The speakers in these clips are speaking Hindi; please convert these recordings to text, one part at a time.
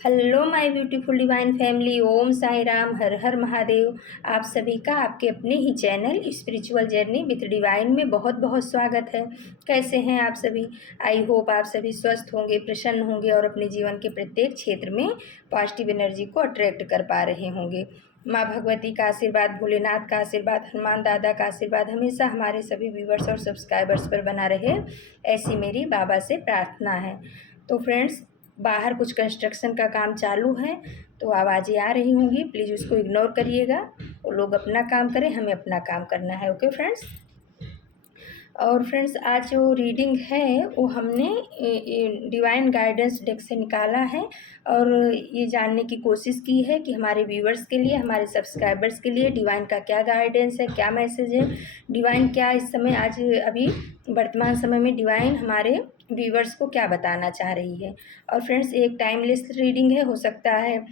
Hello my beautiful divine family. Om Sai Ram, हर हर महादेव। आप सभी का आपके अपने ही channel spiritual journey with divine में बहुत बहुत स्वागत है। कैसे हैं आप सभी? आई होप आप सभी स्वस्थ होंगे, प्रसन्न होंगे और अपने जीवन के प्रत्येक क्षेत्र में पॉजिटिव एनर्जी को अट्रैक्ट कर पा रहे होंगे। माँ भगवती का आशीर्वाद, भोलेनाथ का आशीर्वाद, हनुमान दादा का आशीर्वाद हमेशा हमारे सभी व्यूवर्स और सब्सक्राइबर्स पर बना रहे, ऐसी मेरी बाबा से प्रार्थना है। तो फ्रेंड्स, बाहर कुछ कंस्ट्रक्शन का काम चालू है तो आवाज़ें आ रही होंगी, प्लीज़ उसको इग्नोर करिएगा। वो लोग अपना काम करें, हमें अपना काम करना है। Okay friends. और फ्रेंड्स, आज जो रीडिंग है वो हमने डिवाइन गाइडेंस डेक से निकाला है और ये जानने की कोशिश की है कि हमारे व्यूवर्स के लिए, हमारे सब्सक्राइबर्स के लिए डिवाइन का क्या गाइडेंस है, क्या मैसेज है, डिवाइन क्या इस समय आज अभी वर्तमान समय में डिवाइन हमारे व्यूवर्स को क्या बताना चाह रही है। और फ्रेंड्स, एक टाइमलेस रीडिंग है, हो सकता है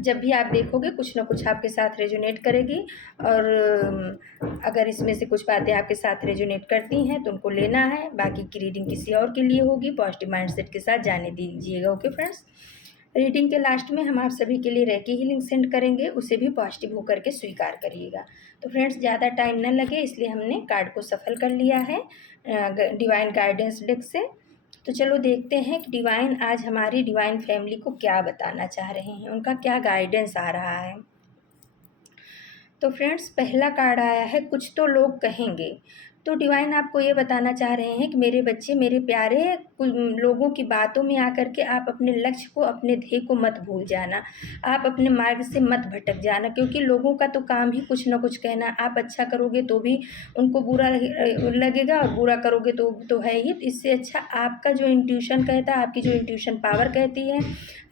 जब भी आप देखोगे कुछ ना कुछ आपके साथ रेजोनेट करेगी और अगर इसमें से कुछ बातें आपके साथ रेजोनेट करती हैं तो उनको लेना है, बाकी की रीडिंग किसी और के लिए होगी। पॉजिटिव माइंडसेट के साथ जाने दीजिएगा। Okay friends. रीडिंग के लास्ट में हम आप सभी के लिए रेकी हीलिंग सेंड करेंगे, उसे भी पॉजिटिव होकर के स्वीकार करिएगा। तो फ्रेंड्स, ज़्यादा टाइम न लगे इसलिए हमने कार्ड को सफल कर लिया है डिवाइन गाइडेंस डेक से। तो चलो देखते हैं कि डिवाइन आज हमारी डिवाइन फैमिली को क्या बताना चाह रहे हैं, उनका क्या गाइडेंस आ रहा है। तो फ्रेंड्स, पहला कार्ड आया है कुछ तो लोग कहेंगे। तो डिवाइन आपको ये बताना चाह रहे हैं कि मेरे बच्चे, मेरे प्यारे, लोगों की बातों में आकर के आप अपने लक्ष्य को, अपने ध्येय को मत भूल जाना। आप अपने मार्ग से मत भटक जाना, क्योंकि लोगों का तो काम ही कुछ ना कुछ कहना। आप अच्छा करोगे तो भी उनको बुरा लगेगा और बुरा करोगे तो है ही। इससे अच्छा आपका जो इंट्यूशन कहता है, आपकी जो इंट्यूशन पावर कहती है,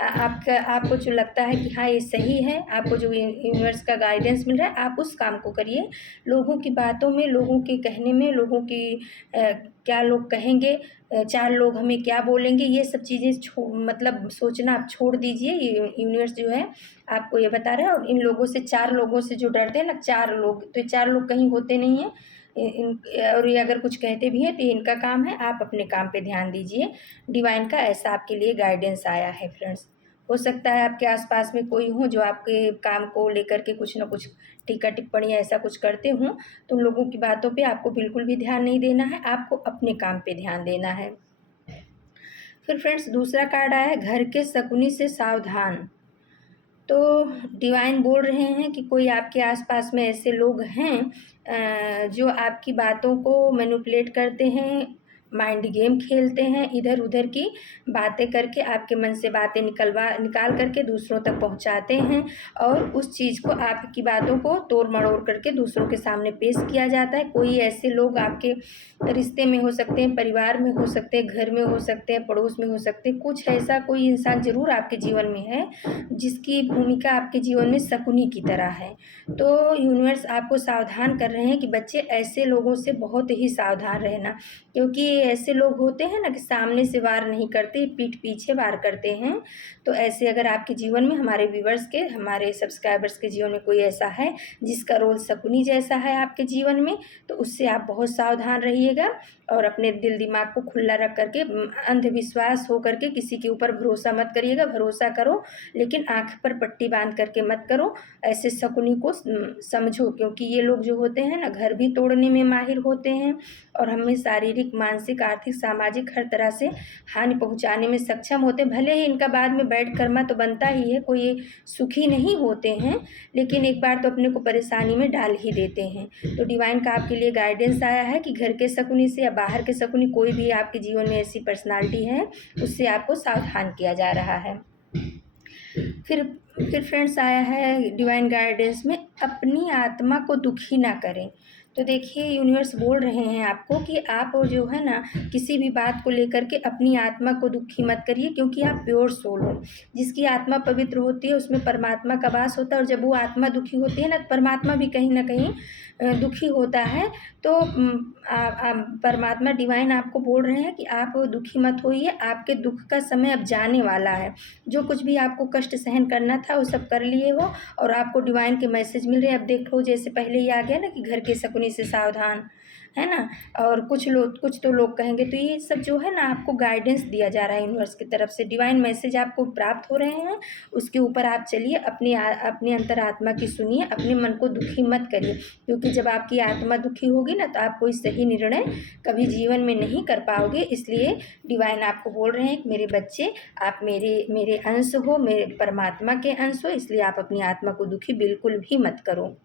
आपको जो लगता है कि हाँ ये सही है, आपको जो यूनिवर्स का गाइडेंस मिल रहा है, आप उस काम को करिए। लोगों की बातों में, लोगों के कहने में, लोगों की क्या लोग कहेंगे, चार लोग हमें क्या बोलेंगे, ये सब चीज़ें मतलब सोचना आप छोड़ दीजिए। यूनिवर्स जो है आपको ये बता रहा है। और इन लोगों से, चार लोगों से जो डरते हैं ना, चार लोग, तो ये चार लोग कहीं होते नहीं हैं। और ये अगर कुछ कहते भी हैं तो इनका काम है, आप अपने काम पे ध्यान दीजिए। डिवाइन का ऐसा आपके लिए गाइडेंस आया है फ्रेंड्स। हो सकता है आपके आसपास में कोई हो जो आपके काम को लेकर के कुछ ना कुछ टीका टिप्पणी ऐसा कुछ करते हों, तो उन लोगों की बातों पे आपको बिल्कुल भी ध्यान नहीं देना है, आपको अपने काम पे ध्यान देना है। फिर फ्रेंड्स, दूसरा कार्ड आया है घर के शकुनी से सावधान। तो डिवाइन बोल रहे हैं कि कोई आपके आसपास में ऐसे लोग हैं जो आपकी बातों को मैनिपुलेट करते हैं, माइंड गेम खेलते हैं, इधर उधर की बातें करके आपके मन से बातें निकाल करके दूसरों तक पहुंचाते हैं और उस चीज़ को, आपकी बातों को तोड़ मड़ोड़ करके दूसरों के सामने पेश किया जाता है। कोई ऐसे लोग आपके रिश्ते में हो सकते हैं, परिवार में हो सकते हैं, घर में हो सकते हैं, पड़ोस में हो सकते हैं। कुछ ऐसा कोई इंसान ज़रूर आपके जीवन में है जिसकी भूमिका आपके जीवन में शकुनी की तरह है। तो यूनिवर्स आपको सावधान कर रहे हैं कि बच्चे, ऐसे लोगों से बहुत ही सावधान रहना, क्योंकि ऐसे लोग होते हैं ना कि सामने से वार नहीं करते, पीठ पीछे वार करते हैं। तो ऐसे अगर आपके जीवन में, हमारे व्यूवर्स के, हमारे सब्सक्राइबर्स के जीवन में कोई ऐसा है जिसका रोल शकुनी जैसा है आपके जीवन में, तो उससे आप बहुत सावधान रहिएगा और अपने दिल दिमाग को खुला रख करके, अंधविश्वास हो करके किसी के ऊपर भरोसा मत करिएगा। भरोसा करो लेकिन आँख पर पट्टी बांध करके मत करो। ऐसे शकुनी को समझो, क्योंकि ये लोग जो होते हैं ना, घर भी तोड़ने में माहिर होते हैं और हमें शारीरिक, मानसिक, आर्थिक, सामाजिक हर तरह से हानि पहुंचाने में सक्षम होते हैं। भले ही इनका बाद में बैठ कर्मा तो बनता ही है, कोई सुखी नहीं होते हैं, लेकिन एक बार तो अपने को परेशानी में डाल ही देते हैं। तो डिवाइन का आपके लिए गाइडेंस आया है कि घर के शकुनी से या बाहर के शकुनी, कोई भी आपके जीवन में ऐसी पर्सनालिटी है, उससे आपको सावधान किया जा रहा है। फिर फ्रेंड्स आया है डिवाइन गाइडेंस में, अपनी आत्मा को दुखी ना करें। तो देखिए, यूनिवर्स बोल रहे हैं आपको कि आप जो है ना, किसी भी बात को लेकर के अपनी आत्मा को दुखी मत करिए, क्योंकि आप प्योर सोल हो। जिसकी आत्मा पवित्र होती है उसमें परमात्मा का वास होता है, और जब वो आत्मा दुखी होती है ना, परमात्मा भी कहीं ना कहीं दुखी होता है। तो परमात्मा, डिवाइन आपको बोल रहे हैं कि आप दुखी मत होइए, आपके दुख का समय अब जाने वाला है। जो कुछ भी आपको कष्ट सहन करना था वो सब कर लिए हो, और आपको डिवाइन के मैसेज मिल रहे हैं। अब देख लो, जैसे पहले ही आ गया ना कि घर के शकुनी से सावधान, है ना। और कुछ तो लोग कहेंगे, तो ये सब जो है ना आपको गाइडेंस दिया जा रहा है यूनिवर्स की तरफ से, डिवाइन मैसेज आपको प्राप्त हो रहे हैं, उसके ऊपर आप चलिए, अपनी अंतरात्मा की सुनिए, अपने मन को दुखी मत करिए, क्योंकि जब आपकी आत्मा दुखी होगी ना तो आप कोई सही निर्णय कभी जीवन में नहीं कर पाओगे। इसलिए डिवाइन आपको बोल रहे हैं कि मेरे बच्चे, आप मेरे अंश हो, मेरे परमात्मा के अंश हो, इसलिए आप अपनी आत्मा को दुखी बिल्कुल भी मत करो।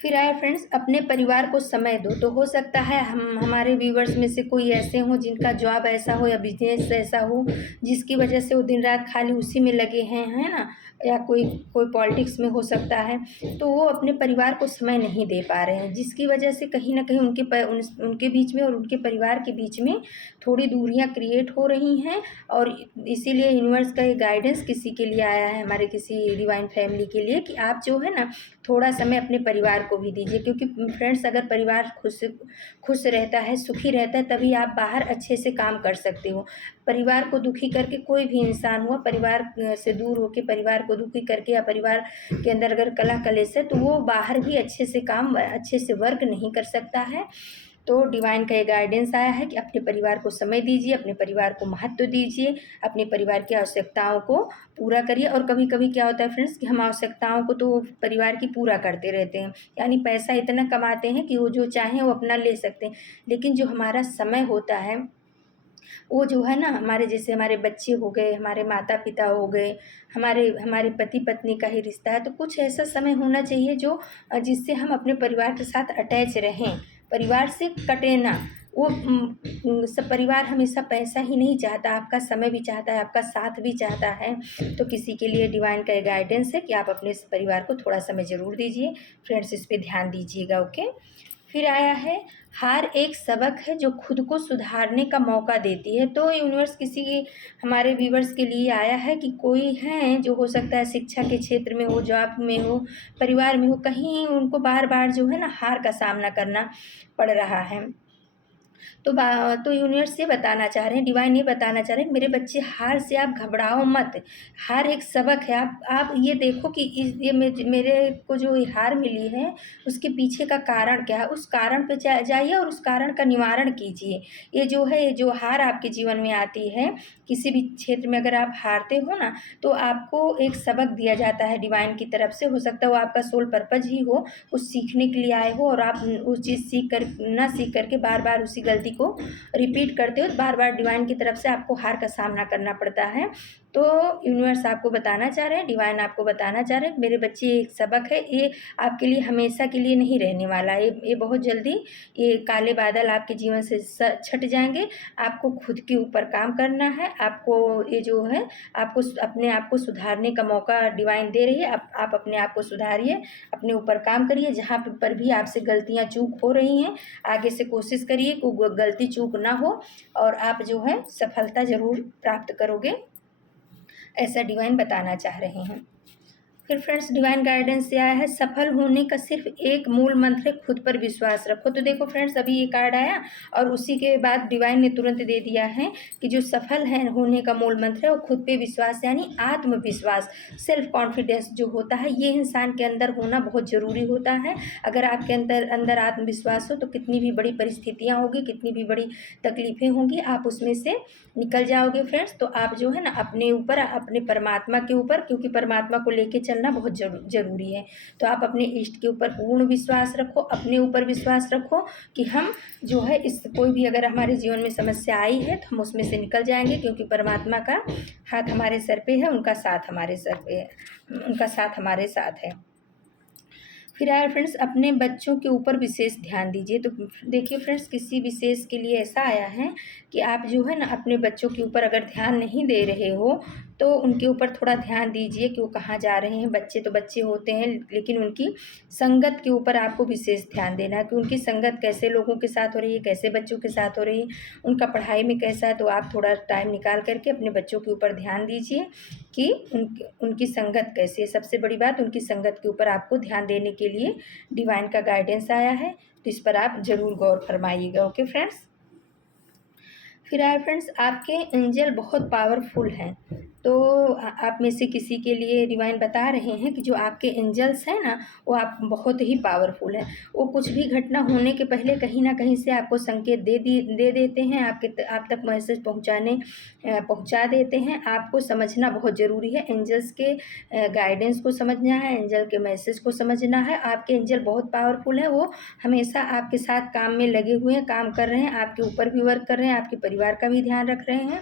फिर आए फ्रेंड्स, अपने परिवार को समय दो। तो हो सकता है हमारे व्यूवर्स में से कोई ऐसे हों जिनका जॉब ऐसा हो या बिजनेस ऐसा हो जिसकी वजह से वो दिन रात खाली उसी में लगे हैं, है ना, या कोई कोई पॉलिटिक्स में हो सकता है, तो वो अपने परिवार को समय नहीं दे पा रहे हैं, जिसकी वजह से कहीं ना कहीं उनके बीच में और उनके परिवार के बीच में थोड़ी दूरियां क्रिएट हो रही हैं। और इसीलिए यूनिवर्स का ये गाइडेंस किसी के लिए आया है, हमारे किसी डिवाइन फैमिली के लिए, कि आप जो है ना थोड़ा समय अपने परिवार को भी दीजिए, क्योंकि फ्रेंड्स अगर परिवार खुश रहता है, सुखी रहता है, तभी आप बाहर अच्छे से काम कर सकते हो। परिवार को दुखी करके कोई भी इंसान हुआ, परिवार से दूर होकर परिवार को दुखी करके, या परिवार के अंदर अगर कलह कलेश है तो वो बाहर भी अच्छे से काम, अच्छे से वर्क नहीं कर सकता है। तो डिवाइन का ये गाइडेंस आया है कि अपने परिवार को समय दीजिए, अपने परिवार को महत्व दीजिए, अपने परिवार की आवश्यकताओं को पूरा करिए। और कभी कभी क्या होता है फ्रेंड्स कि हम आवश्यकताओं को तो परिवार की पूरा करते रहते हैं, यानी पैसा इतना कमाते हैं कि वो जो चाहें वो अपना ले सकते हैं, लेकिन जो हमारा समय होता है वो जो है ना, हमारे जैसे हमारे बच्चे हो गए, हमारे माता पिता हो गए, हमारे हमारे पति पत्नी का ही रिश्ता है, तो कुछ ऐसा समय होना चाहिए जो जिससे हम अपने परिवार के साथ अटैच रहें, परिवार से कटे ना। वो सब परिवार हमेशा पैसा ही नहीं चाहता, आपका समय भी चाहता है, आपका साथ भी चाहता है। तो किसी के लिए डिवाइन का गाइडेंस है कि आप अपने परिवार को थोड़ा समय ज़रूर दीजिए। फ्रेंड्स, इस पे ध्यान दीजिएगा, ओके। फिर आया है, हार एक सबक है जो खुद को सुधारने का मौका देती है। तो यूनिवर्स हमारे व्यूवर्स के लिए आया है कि कोई है जो हो सकता है शिक्षा के क्षेत्र में हो, जॉब में हो, परिवार में हो, कहीं उनको बार बार जो है ना हार का सामना करना पड़ रहा है। तो यूनिवर्स ये बताना चाह रहे हैं, डिवाइन ये बताना चाह रहे हैं, मेरे बच्चे हार से आप घबराओ मत, हार एक सबक है। आप ये देखो कि मेरे को जो हार मिली है उसके पीछे का कारण क्या है, उस कारण पे जाइए और उस कारण का निवारण कीजिए। ये जो हार आपके जीवन में आती है, किसी भी क्षेत्र में अगर आप हारते हो ना, तो आपको एक सबक दिया जाता है डिवाइन की तरफ से। हो सकता है वो आपका सोल पर्पज ही हो, कुछ सीखने के लिए आए हो, और आप उस चीज़ सीख करके बार बार उसी गलती को रिपीट करते हो, तो बार बार डिवाइन की तरफ से आपको हार का सामना करना पड़ता है। तो यूनिवर्स आपको बताना चाह रहे हैं, डिवाइन आपको बताना चाह रहे हैं, मेरे बच्चे एक सबक है, ये आपके लिए हमेशा के लिए नहीं रहने वाला है। ये बहुत जल्दी ये काले बादल आपके जीवन से छट जाएंगे। आपको खुद के ऊपर काम करना है, आपको ये जो है आपको अपने आप को सुधारने का मौका डिवाइन दे रही है। आप अपने आप को सुधारिए, अपने ऊपर काम करिए, जहाँ पर भी आपसे गलतियाँ चूक हो रही हैं आगे से कोशिश करिए कि गलती चूक ना हो, और आप जो है सफलता ज़रूर प्राप्त करोगे, ऐसा डिवाइन बताना चाह रहे हैं। फिर फ्रेंड्स, डिवाइन गाइडेंस से आया है, सफल होने का सिर्फ एक मूल मंत्र है, खुद पर विश्वास रखो। तो देखो फ्रेंड्स, अभी ये कार्ड आया और उसी के बाद डिवाइन ने तुरंत दे दिया है कि जो सफल है होने का मूल मंत्र है वो खुद पे विश्वास, यानी आत्मविश्वास, सेल्फ कॉन्फिडेंस जो होता है, ये इंसान के अंदर होना बहुत ज़रूरी होता है। अगर आपके अंदर आत्मविश्वास हो तो कितनी भी बड़ी परिस्थितियाँ होगी, कितनी भी बड़ी तकलीफ़ें होंगी, आप उसमें से निकल जाओगे फ्रेंड्स। तो आप जो है ना अपने ऊपर, अपने परमात्मा के ऊपर, क्योंकि परमात्मा को लेके चलना बहुत ज़रूरी है, तो आप अपने इष्ट के ऊपर पूर्ण विश्वास रखो, अपने ऊपर विश्वास रखो कि हम जो है इस कोई भी अगर हमारे जीवन में समस्या आई है तो हम उसमें से निकल जाएंगे, क्योंकि परमात्मा का हाथ हमारे सर पे है, उनका साथ हमारे सर पे है, उनका साथ हमारे साथ है। फिर आए फ्रेंड्स, अपने बच्चों के ऊपर विशेष ध्यान दीजिए। तो देखिए फ्रेंड्स, किसी विशेष के लिए ऐसा आया है कि आप जो है ना अपने बच्चों के ऊपर अगर ध्यान नहीं दे रहे हो तो उनके ऊपर थोड़ा ध्यान दीजिए कि वो कहाँ जा रहे हैं। बच्चे तो बच्चे होते हैं, लेकिन उनकी संगत के ऊपर आपको विशेष ध्यान देना है कि उनकी संगत कैसे लोगों के साथ हो रही है, कैसे बच्चों के साथ हो रही है, उनका पढ़ाई में कैसा है। तो आप थोड़ा टाइम निकाल करके अपने बच्चों के ऊपर ध्यान दीजिए कि उनकी संगत कैसी है। सबसे बड़ी बात, उनकी संगत के ऊपर आपको ध्यान देने के लिए डिवाइन का गाइडेंस आया है, तो इस पर आप ज़रूर गौर फरमाइएगा, ओके फ्रेंड्स। फिर आए फ्रेंड्स, आपके एंजल बहुत पावरफुल हैं। तो आप में से किसी के लिए डिवाइन बता रहे हैं कि जो आपके एंजल्स हैं ना, वो आप बहुत ही पावरफुल हैं। वो कुछ भी घटना होने के पहले कहीं न कहीं से आपको संकेत दे देते हैं, आप तक मैसेज पहुँचा देते हैं। आपको समझना बहुत ज़रूरी है, एंजल्स के गाइडेंस को समझना है, एंजल के मैसेज को समझना है। आपके एंजल बहुत पावरफुल है, वो हमेशा आपके साथ काम में लगे हुए हैं, काम कर रहे हैं, आपके ऊपर भी वर्क कर रहे हैं, आपके परिवार का भी ध्यान रख रहे हैं।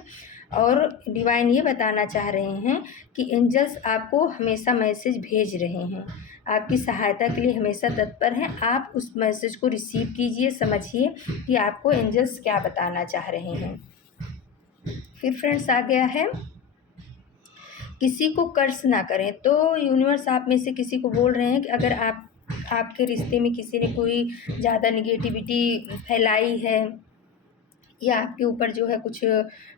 और डिवाइन ये बताना चाह रहे हैं कि एंजल्स आपको हमेशा मैसेज भेज रहे हैं, आपकी सहायता के लिए हमेशा तत्पर हैं। आप उस मैसेज को रिसीव कीजिए, समझिए कि आपको एंजल्स क्या बताना चाह रहे हैं। फिर फ्रेंड्स आ गया है, किसी को कर्ज ना करें। तो यूनिवर्स आप में से किसी को बोल रहे हैं कि अगर आपके रिश्ते में किसी ने कोई ज़्यादा निगेटिविटी फैलाई है, या आपके ऊपर जो है कुछ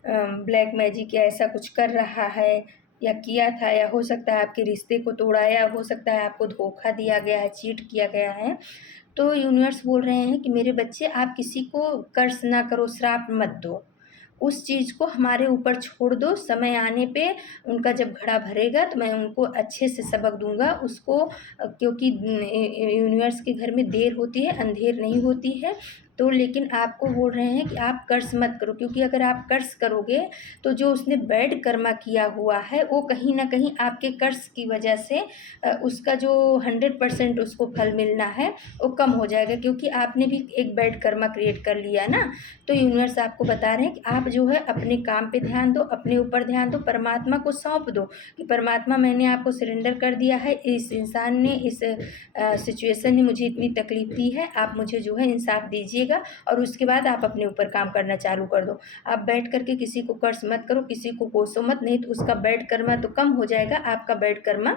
ब्लैक मैजिक या ऐसा कुछ कर रहा है या किया था, या हो सकता है आपके रिश्ते को तोड़ा, या हो सकता है आपको धोखा दिया गया है, चीट किया गया है, तो यूनिवर्स बोल रहे हैं कि मेरे बच्चे, आप किसी को कर्ज ना करो, श्राप मत दो। उस चीज़ को हमारे ऊपर छोड़ दो। समय आने पे उनका जब घड़ा भरेगा तो मैं उनको अच्छे से सबक दूंगा उसको, क्योंकि यूनिवर्स के घर में देर होती है, अंधेर नहीं होती है। तो लेकिन आपको बोल रहे हैं कि आप कर्ज मत करो, क्योंकि अगर आप कर्ज करोगे तो जो उसने बैड कर्मा किया हुआ है वो कहीं ना कहीं आपके कर्ज की वजह से उसका जो 100% उसको फल मिलना है वो कम हो जाएगा, क्योंकि आपने भी एक बैड कर्मा क्रिएट कर लिया ना। तो यूनिवर्स आपको बता रहे हैं कि आप जो है अपने काम पे ध्यान दो, अपने ऊपर ध्यान दो, परमात्मा को सौंप दो कि परमात्मा, मैंने आपको सरेंडर कर दिया है, इस इंसान ने, इस सिचुएशन ने मुझे इतनी तकलीफ दी है, आप मुझे जो है इंसाफ दीजिएगा। और उसके बाद आप अपने ऊपर काम करना चालू कर दो। आप बैठ करके किसी को कर्ज मत करो, किसी को कोसो मत, नहीं तो उसका बैड कर्मा तो कम हो जाएगा, आपका बैड कर्मा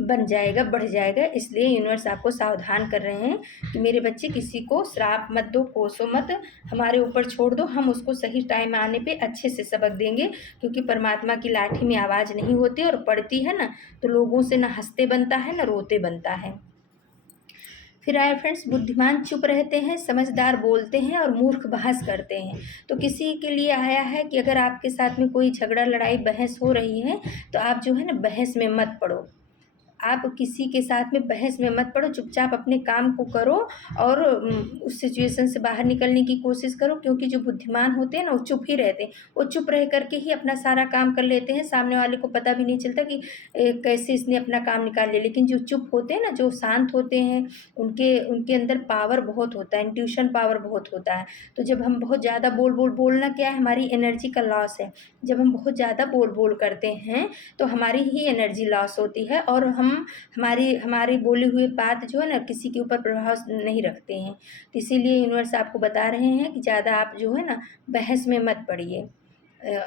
बन जाएगा, बढ़ जाएगा। इसलिए यूनिवर्स आपको सावधान कर रहे हैं कि मेरे बच्चे, किसी को श्राप मत दो, कोसो मत, हमारे ऊपर छोड़ दो, हम उसको सही टाइम आने पे अच्छे से सबक देंगे। क्योंकि परमात्मा की लाठी में आवाज़ नहीं होती, और पड़ती है ना तो लोगों से ना हंसते बनता है ना रोते बनता है। फिर आए फ्रेंड्स, बुद्धिमान चुप रहते हैं, समझदार बोलते हैं और मूर्ख बहस करते हैं। तो किसी के लिए आया है कि अगर आपके साथ में कोई झगड़ा, लड़ाई, बहस हो रही है तो आप जो है ना बहस में मत पड़ो। आप किसी के साथ में बहस में मत पड़ो, चुपचाप अपने काम को करो और उस सिचुएशन से बाहर निकलने की कोशिश करो। क्योंकि जो बुद्धिमान होते हैं ना वो चुप ही रहते हैं, वो चुप रह करके ही अपना सारा काम कर लेते हैं, सामने वाले को पता भी नहीं चलता कि कैसे इसने अपना काम निकाल लिया। लेकिन जो चुप होते हैं ना, जो शांत होते हैं, उनके उनके अंदर पावर बहुत होता है, इंट्यूशन पावर बहुत होता है। तो जब हम बहुत ज़्यादा बोलना क्या है, हमारी एनर्जी का लॉस है। जब हम बहुत ज़्यादा बोल करते हैं तो हमारी ही एनर्जी लॉस होती है, और हम हमारी बोली हुई बात जो है ना किसी के ऊपर प्रभाव नहीं रखते हैं। तो इसीलिए यूनिवर्स आपको बता रहे हैं कि ज़्यादा आप जो है ना बहस में मत पड़िए,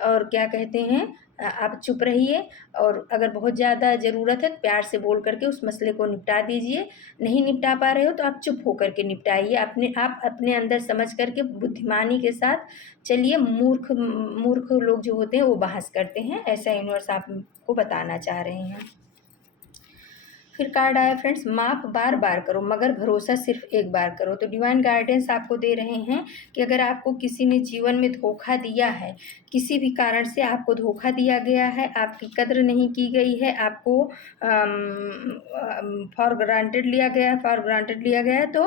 और क्या कहते हैं, आप चुप रहिए। और अगर बहुत ज़्यादा ज़रूरत है तो प्यार से बोल करके उस मसले को निपटा दीजिए। नहीं निपटा पा रहे हो तो आप चुप होकर के निपटाइए, आप अपने अंदर समझ करके बुद्धिमानी के साथ चलिए। मूर्ख मूर्ख लोग जो होते हैं वो बहस करते हैं, ऐसा यूनिवर्स आपको बताना चाह रहे हैं। फिर कार्ड आया फ्रेंड्स, माफ़ बार बार करो मगर भरोसा सिर्फ एक बार करो। तो डिवाइन गाइडेंस आपको दे रहे हैं कि अगर आपको किसी ने जीवन में धोखा दिया है, किसी भी कारण से आपको धोखा दिया गया है, आपकी कद्र नहीं की गई है, आपको फॉर ग्रांटेड लिया गया है, तो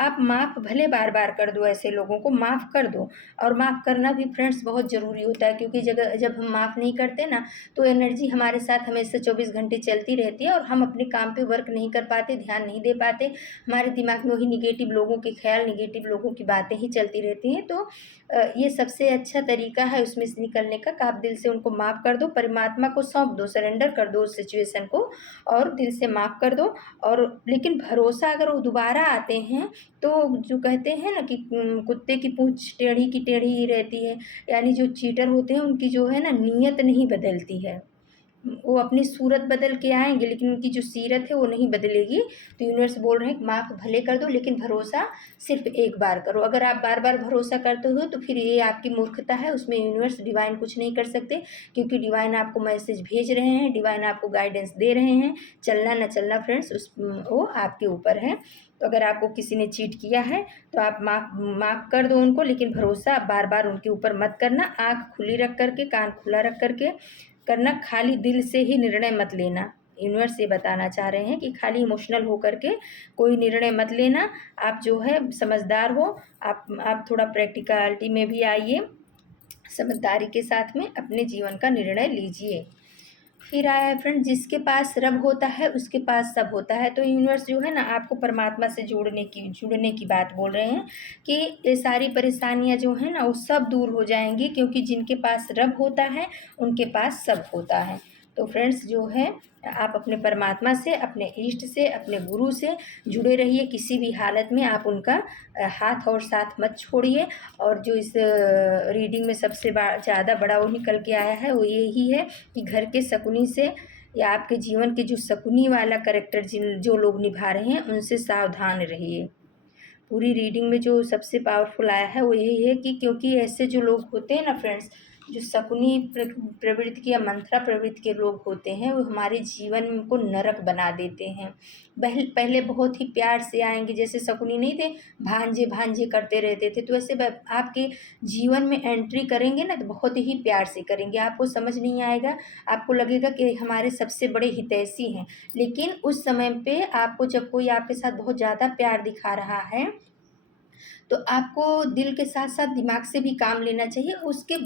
आप माफ़ भले बार बार कर दो, ऐसे लोगों को माफ़ कर दो। और माफ़ करना भी फ्रेंड्स बहुत ज़रूरी होता है, क्योंकि जब हम माफ़ नहीं करते ना तो एनर्जी हमारे साथ हमेशा 24 घंटे चलती रहती है, और हम अपने काम पे वर्क नहीं कर पाते, ध्यान नहीं दे पाते। हमारे दिमाग में वही निगेटिव लोगों के ख्याल, निगेटिव लोगों की बातें ही चलती रहती हैं। तो ये सबसे अच्छा तरीका है उसमें से निकलने का कि आप दिल से उनको माफ़ कर दो, परमात्मा को सौंप दो, सरेंडर कर दो उस सिचुएशन को, और दिल से माफ़ कर दो। और लेकिन भरोसा, अगर वो दोबारा आते हैं तो जो कहते हैं ना कि कुत्ते की पूँछ टेढ़ी की टेढ़ी ही रहती है, यानी जो चीटर होते हैं उनकी जो है ना नीयत नहीं बदलती है। वो अपनी सूरत बदल के आएंगे लेकिन उनकी जो सीरत है वो नहीं बदलेगी। तो यूनिवर्स बोल रहे हैं कि माफ़ भले कर दो लेकिन भरोसा सिर्फ एक बार करो। अगर आप बार बार भरोसा करते हो तो फिर ये आपकी मूर्खता है, उसमें यूनिवर्स डिवाइन कुछ नहीं कर सकते, क्योंकि डिवाइन आपको मैसेज भेज रहे हैं, डिवाइन आपको गाइडेंस दे रहे हैं। चलना न चलना फ्रेंड्स वो आपके ऊपर है। तो अगर आपको किसी ने चीट किया है तो आप माफ़ कर दो उनको, लेकिन भरोसा बार बार उनके ऊपर मत करना। आँख खुली रख करके, कान खुला रख करके करना, खाली दिल से ही निर्णय मत लेना। यूनिवर्स ये बताना चाह रहे हैं कि खाली इमोशनल होकर के कोई निर्णय मत लेना। आप जो है समझदार हो, आप थोड़ा प्रैक्टिकलिटी में भी आइए, समझदारी के साथ में अपने जीवन का निर्णय लीजिए। फिर आया है फ्रेंड, जिसके पास रब होता है उसके पास सब होता है। तो यूनिवर्स जो है ना आपको परमात्मा से जुड़ने की बात बोल रहे हैं कि ये सारी परेशानियां जो है ना वो सब दूर हो जाएंगी, क्योंकि जिनके पास रब होता है उनके पास सब होता है। तो फ्रेंड्स जो है आप अपने परमात्मा से, अपने इष्ट से, अपने गुरु से जुड़े रहिए। किसी भी हालत में आप उनका हाथ और साथ मत छोड़िए। और जो इस रीडिंग में सबसे ज़्यादा बड़ा वो निकल के आया है वो यही है कि घर के शकुनी से या आपके जीवन के जो शकुनी वाला कैरेक्टर जो लोग निभा रहे हैं उनसे सावधान रहिए। पूरी रीडिंग में जो सबसे पावरफुल आया है वो यही है कि क्योंकि ऐसे जो लोग होते हैं ना फ्रेंड्स, जो शकुनी प्रवृत्ति की या मंत्रा प्रवृत्ति के लोग होते हैं, वो हमारे जीवन को नरक बना देते हैं। पहले बहुत ही प्यार से आएंगे, जैसे शकुनी नहीं थे, भांजे भांजे करते रहते थे, तो ऐसे आपके जीवन में एंट्री करेंगे ना तो बहुत ही प्यार से करेंगे। आपको समझ नहीं आएगा, आपको लगेगा कि हमारे सबसे बड़े हितैषी हैं। लेकिन उस समय पे आपको जब कोई आपके साथ बहुत ज़्यादा प्यार दिखा रहा है तो आपको दिल के साथ साथ दिमाग से भी काम लेना चाहिए। उसके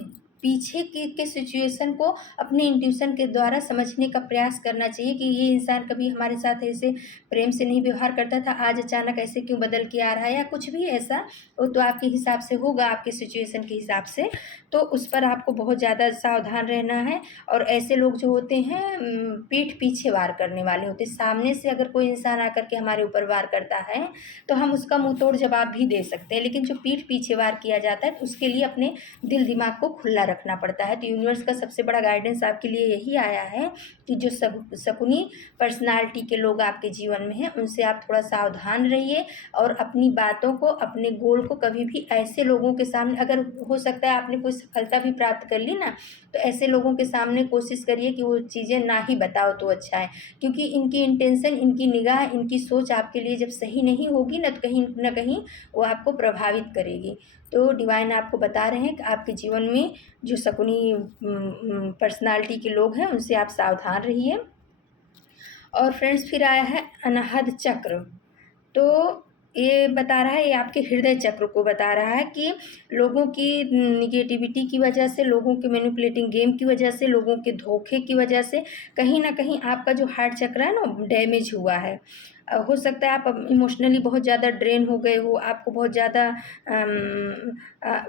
पीछे के सिचुएशन को अपने इंट्यूशन के द्वारा समझने का प्रयास करना चाहिए कि ये इंसान कभी हमारे साथ ऐसे प्रेम से नहीं व्यवहार करता था, आज अचानक ऐसे क्यों बदल के आ रहा है, या कुछ भी ऐसा वो तो आपके हिसाब से होगा, आपके सिचुएशन के हिसाब से। तो उस पर आपको बहुत ज़्यादा सावधान रहना है। और ऐसे लोग जो होते हैं पीठ पीछे वार करने वाले होते हैं। सामने से अगर कोई इंसान आकर के हमारे ऊपर वार करता है तो हम उसका मुंह तोड़ जवाब भी दे सकते हैं, लेकिन जो पीठ पीछे वार किया जाता है तो उसके लिए अपने दिल दिमाग को खुला रखना पड़ता है। तो यूनिवर्स का सबसे बड़ा गाइडेंस आपके लिए यही आया है कि जो शकुनी पर्सनालिटी के लोग आपके जीवन में हैं उनसे आप थोड़ा सावधान रहिए। और अपनी बातों को, अपने गोल को कभी भी ऐसे लोगों के सामने, अगर हो सकता है आपने कोई सफलता भी प्राप्त कर ली ना, तो ऐसे लोगों के सामने कोशिश करिए कि वो चीज़ें ना ही बताओ तो अच्छा है। क्योंकि इनकी इंटेंशन, इनकी निगाह, इनकी सोच आपके लिए जब सही नहीं होगी ना तो कहीं ना कहीं वो आपको प्रभावित करेगी। तो डिवाइन आपको बता रहे हैं कि आपके जीवन में जो शकुनी पर्सनालिटी के लोग हैं उनसे आप सावधान रहिए। और फ्रेंड्स फिर आया है अनाहत चक्र। तो ये बता रहा है, ये आपके हृदय चक्र को बता रहा है कि लोगों की निगेटिविटी की वजह से, लोगों के मैनिपुलेटिंग गेम की वजह से, लोगों के धोखे की वजह से कहीं ना कहीं आपका जो हार्ट चक्र है ना डैमेज हुआ है। हो सकता है आप इमोशनली बहुत ज़्यादा ड्रेन हो गए हो, आपको बहुत ज़्यादा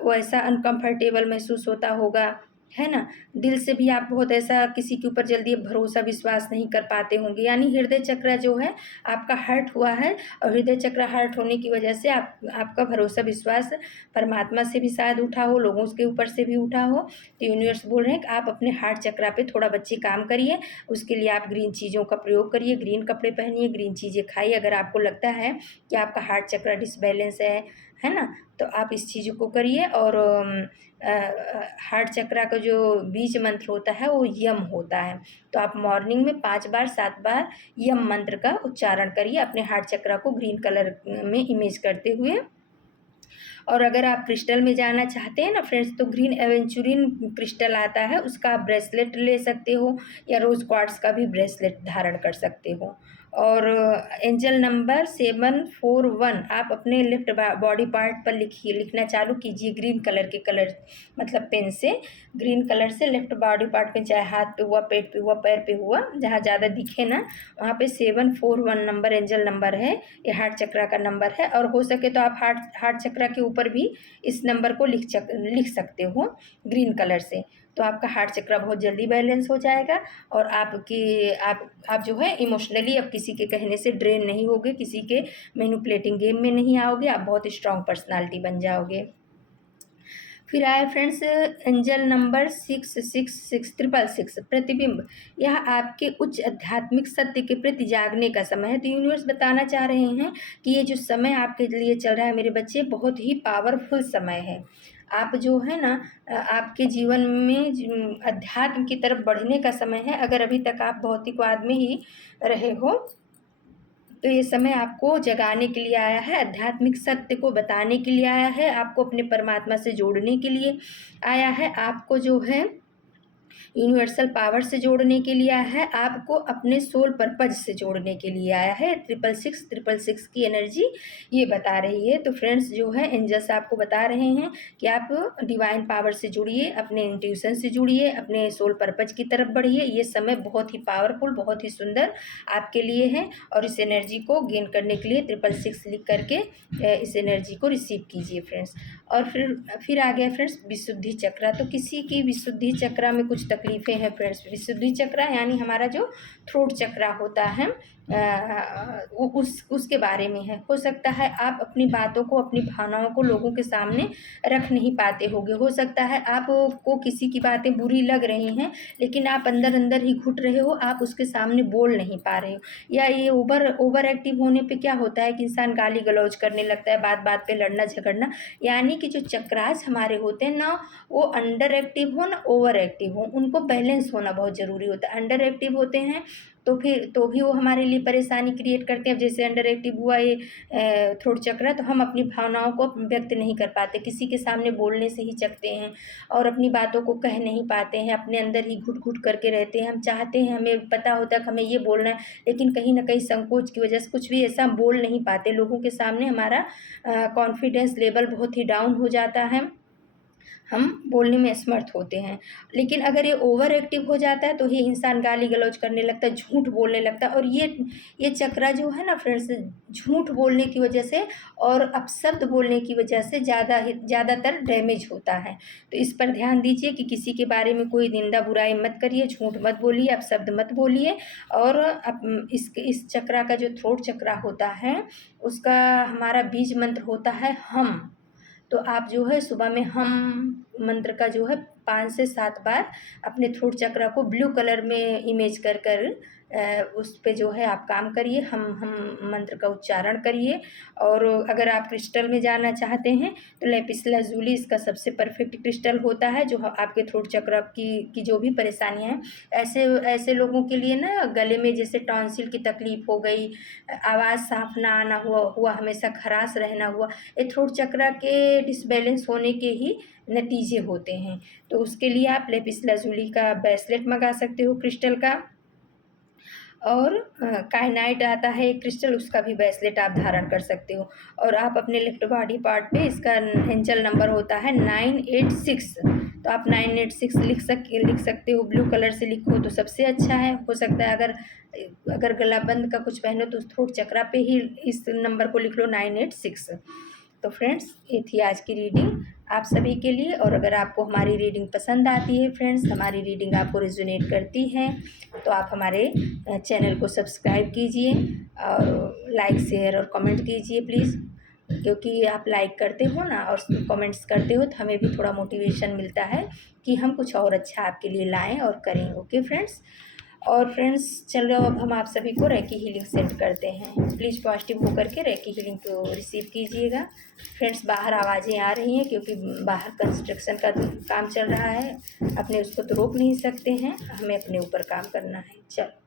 वो ऐसा अनकंफर्टेबल महसूस होता होगा, है ना। दिल से भी आप बहुत ऐसा किसी के ऊपर जल्दी भरोसा विश्वास नहीं कर पाते होंगे। यानी हृदय चक्र जो है आपका हर्ट हुआ है, और हृदय चक्र हर्ट होने की वजह से आपका भरोसा विश्वास परमात्मा से भी शायद उठा हो, लोगों के ऊपर से भी उठा हो। तो यूनिवर्स बोल रहे हैं कि आप अपने हार्ट चक्र पे थोड़ा बच्चे काम करिए। उसके लिए आप ग्रीन चीज़ों का प्रयोग करिए, ग्रीन कपड़े पहनिए, ग्रीन चीज़ें खाइए। अगर आपको लगता है कि आपका हार्ट चक्र डिसबैलेंस है ना, तो आप इस चीज़ को करिए। और हार्ट चक्र का जो बीज मंत्र होता है वो यम होता है। तो आप मॉर्निंग में 5 बार 7 बार यम मंत्र का उच्चारण करिए अपने हार्ट चक्र को ग्रीन कलर में इमेज करते हुए। और अगर आप क्रिस्टल में जाना चाहते हैं ना फ्रेंड्स, तो ग्रीन एवेंचुरिन क्रिस्टल आता है, उसका आप ब्रेसलेट ले सकते हो, या रोज क्वार्ट्स का भी ब्रेसलेट धारण कर सकते हो। और एंजल नंबर 741 आप अपने लेफ्ट बॉडी पार्ट पर लिखना चालू कीजिए ग्रीन कलर के कलर, मतलब पेन से। ग्रीन कलर से लेफ्ट बॉडी पार्ट पे, चाहे हाथ पे हुआ, पेट पे हुआ, पैर पे हुआ, जहाँ ज़्यादा दिखे ना वहाँ पे 741 नंबर एंजल नंबर है, ये हार्ट चक्र का नंबर है। और हो सके तो आप हार्ट चक्र के ऊपर भी इस नंबर को लिख सकते हो ग्रीन कलर से। तो आपका हार्ट चक्र बहुत जल्दी बैलेंस हो जाएगा, और आप जो है इमोशनली अब किसी के कहने से ड्रेन नहीं होगे, किसी के मैनिपुलेटिंग गेम में नहीं आओगे, आप बहुत स्ट्रांग पर्सनालिटी बन जाओगे। फिर आए फ्रेंड्स एंजल नंबर 666 प्रतिबिंब। यह आपके उच्च आध्यात्मिक सत्य के प्रति जागने का समय है। तो यूनिवर्स बताना चाह रहे हैं कि ये जो समय आपके लिए चल रहा है मेरे बच्चे, बहुत ही पावरफुल समय है। आप जो है ना आपके जीवन में अध्यात्म की तरफ बढ़ने का समय है। अगर अभी तक आप भौतिकवाद में ही रहे हो तो ये समय आपको जगाने के लिए आया है, आध्यात्मिक सत्य को बताने के लिए आया है, आपको अपने परमात्मा से जोड़ने के लिए आया है, आपको जो है यूनिवर्सल पावर से जोड़ने के लिए आया है, आपको अपने सोल पर्पज से जोड़ने के लिए आया है। 666 की एनर्जी ये बता रही है। तो फ्रेंड्स जो है एंजल्स आपको बता रहे हैं कि आप डिवाइन पावर से जुड़िए, अपने इंट्यूशन से जुड़िए, अपने सोल पर्पज की तरफ बढ़िए। ये समय बहुत ही पावरफुल, बहुत ही सुंदर आपके लिए है और इस एनर्जी को गेन करने के लिए 666 लिख करके इस एनर्जी को रिसीव कीजिए फ्रेंड्स। और फिर आ गया फ्रेंड्स विशुद्धि चक्रा। तो किसी की विशुद्धि चक्रा में कुछ तकलीफ़ें हैं फ्रेंड्स। विशुद्धि चक्रा यानी हमारा जो थ्रोट चक्रा होता है उसके बारे में है। हो सकता है आप अपनी बातों को, अपनी भावनाओं को लोगों के सामने रख नहीं पाते होंगे। हो सकता है आपको किसी की बातें बुरी लग रही हैं, लेकिन आप अंदर अंदर ही घुट रहे हो, आप उसके सामने बोल नहीं पा रहे हो। या ये ओवर एक्टिव होने पे क्या होता है कि इंसान गाली गलौज करने लगता है, बात बात पे लड़ना झगड़ना। यानी कि जो चक्रास हमारे होते हैं ना, वो अंडर एक्टिव हो ना ओवर एक्टिव हो, उनको बैलेंस होना बहुत ज़रूरी होता है। अंडर एक्टिव होते हैं तो भी वो हमारे लिए परेशानी क्रिएट करते हैं। जैसे अंडर एक्टिव हुआ ये थ्रोट चक्र, तो हम अपनी भावनाओं को व्यक्त नहीं कर पाते, किसी के सामने बोलने से हिचकते हैं और अपनी बातों को कह नहीं पाते हैं, अपने अंदर ही घुट घुट करके रहते हैं। हम चाहते हैं, हमें पता होता है कि हमें ये बोलना है, लेकिन कहीं ना कहीं संकोच की वजह से कुछ भी ऐसा बोल नहीं पाते लोगों के सामने। हमारा कॉन्फिडेंस लेवल बहुत ही डाउन हो जाता है, हम बोलने में असमर्थ होते हैं। लेकिन अगर ये ओवर एक्टिव हो जाता है तो ये इंसान गाली गलौज करने लगता है, झूठ बोलने लगता है। और ये चक्रा जो है ना फ्रेंड्स, झूठ बोलने की वजह से और अपशब्द बोलने की वजह से ज़्यादातर डैमेज होता है। तो इस पर ध्यान दीजिए कि किसी के बारे में कोई निंदा बुराई मत करिए, झूठ मत बोलिए, अपशब्द मत बोलिए। और इस चक्रा का जो थ्रोट चक्रा होता है उसका हमारा बीज मंत्र होता है हम। तो आप जो है सुबह में हम मंत्र का जो है 5 से 7 बार अपने थ्रोट चक्रा को ब्लू कलर में इमेज कर कर उस पे जो है आप काम करिए, हम मंत्र का उच्चारण करिए। और अगर आप क्रिस्टल में जाना चाहते हैं तो लेपिस लाजुली इसका सबसे परफेक्ट क्रिस्टल होता है, जो आपके थ्रोट चक्रा की जो भी परेशानियाँ हैं, ऐसे ऐसे लोगों के लिए ना, गले में जैसे टॉन्सिल की तकलीफ़ हो गई, आवाज़ साफ ना आना हुआ, हमेशा खराश रहना हुआ, ये थ्रोट चक्रा के डिसबैलेंस होने के ही नतीजे होते हैं। तो उसके लिए आप लेपिस लाजुली का ब्रेसलेट मंगा सकते हो क्रिस्टल का। और काइनाइट आता है एक क्रिस्टल, उसका भी ब्रेसलेट आप धारण कर सकते हो। और आप अपने लेफ्ट बॉडी पार्ट पे इसका एंजल नंबर होता है 986। तो आप 986 लिख सकते हो। ब्लू कलर से लिखो तो सबसे अच्छा है। हो सकता है अगर गला बंद का कुछ पहनो तो थ्रोट चक्रा पे ही इस नंबर को लिख लो 986। तो फ्रेंड्स ये थी आज की रीडिंग आप सभी के लिए। और अगर आपको हमारी रीडिंग पसंद आती है फ्रेंड्स, हमारी रीडिंग आपको रेजोनेट करती है, तो आप हमारे चैनल को सब्सक्राइब कीजिए और लाइक शेयर और कमेंट कीजिए प्लीज़। क्योंकि आप लाइक करते हो ना और कमेंट्स करते हो तो हमें भी थोड़ा मोटिवेशन मिलता है कि हम कुछ और अच्छा आपके लिए लाएं और करें। Okay friends. और फ्रेंड्स चलो अब हम आप सभी को रेकी हीलिंग सेंड करते हैं। प्लीज़ पॉजिटिव होकर के रेकी हीलिंग को रिसीव कीजिएगा। फ्रेंड्स बाहर आवाज़ें आ रही हैं क्योंकि बाहर कंस्ट्रक्शन का काम चल रहा है, अपने उसको तो रोक नहीं सकते हैं, हमें अपने ऊपर काम करना है। चलो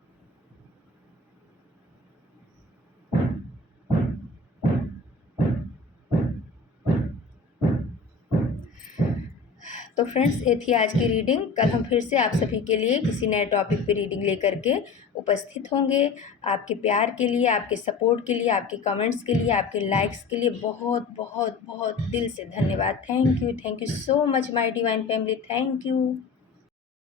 तो फ्रेंड्स ये थी आज की रीडिंग। कल हम फिर से आप सभी के लिए किसी नए टॉपिक पे रीडिंग लेकर के उपस्थित होंगे। आपके प्यार के लिए, आपके सपोर्ट के लिए, आपके कमेंट्स के लिए, आपके लाइक्स के लिए बहुत बहुत बहुत दिल से धन्यवाद। Thank you so much my divine family. Thank you.